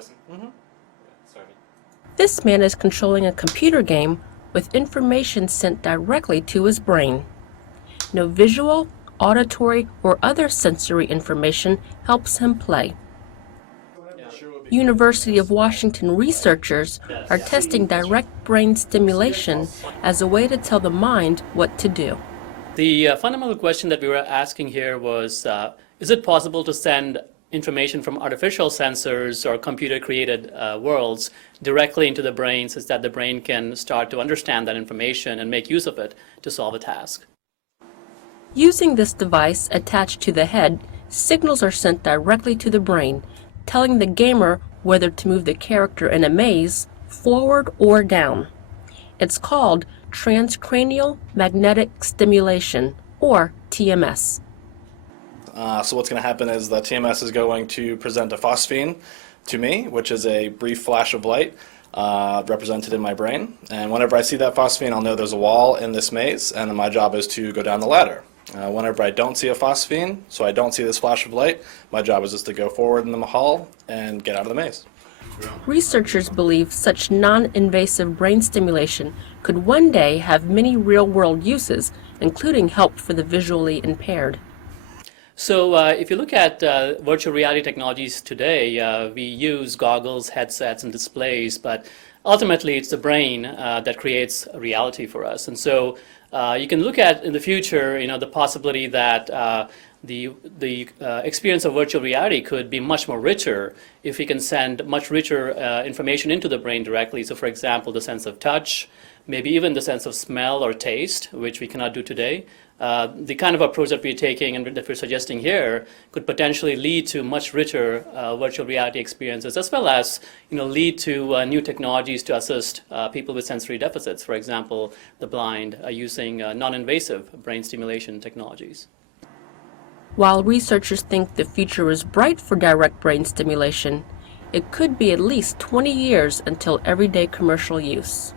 Justin? Mm-hmm. Sorry. This man is controlling a computer game with information sent directly to his brain. No visual, auditory, or other sensory information helps him play. University of Washington researchers are testing direct brain stimulation as a way to tell the mind what to do. The fundamental question that we were asking here was, is it possible to send information from artificial sensors or computer-created worlds directly into the brain such that the brain can start to understand that information and make use of it to solve a task? Using this device attached to the head, signals are sent directly to the brain, telling the gamer whether to move the character in a maze forward or down. It's called transcranial magnetic stimulation, or TMS. So what's going to happen is the TMS is going to present a phosphene to me, which is a brief flash of light represented in my brain. And whenever I see that phosphene, I'll know there's a wall in this maze, and then my job is to go down the ladder. Whenever I don't see a phosphene, so I don't see this flash of light, my job is just to go forward in the hall and get out of the maze. Researchers believe such non-invasive brain stimulation could one day have many real-world uses, including help for the visually impaired. So if you look at virtual reality technologies today, we use goggles, headsets, and displays, but ultimately it's the brain that creates reality for us. And so you can look at in the future, the possibility that the experience of virtual reality could be much more richer if we can send much richer information into the brain directly. So for example, the sense of touch, maybe even the sense of smell or taste, which we cannot do today. The kind of approach that we're taking and that we're suggesting here could potentially lead to much richer virtual reality experiences, as well as lead to new technologies to assist people with sensory deficits, for example, the blind, using non-invasive brain stimulation technologies. While researchers think the future is bright for direct brain stimulation, it could be at least 20 years until everyday commercial use.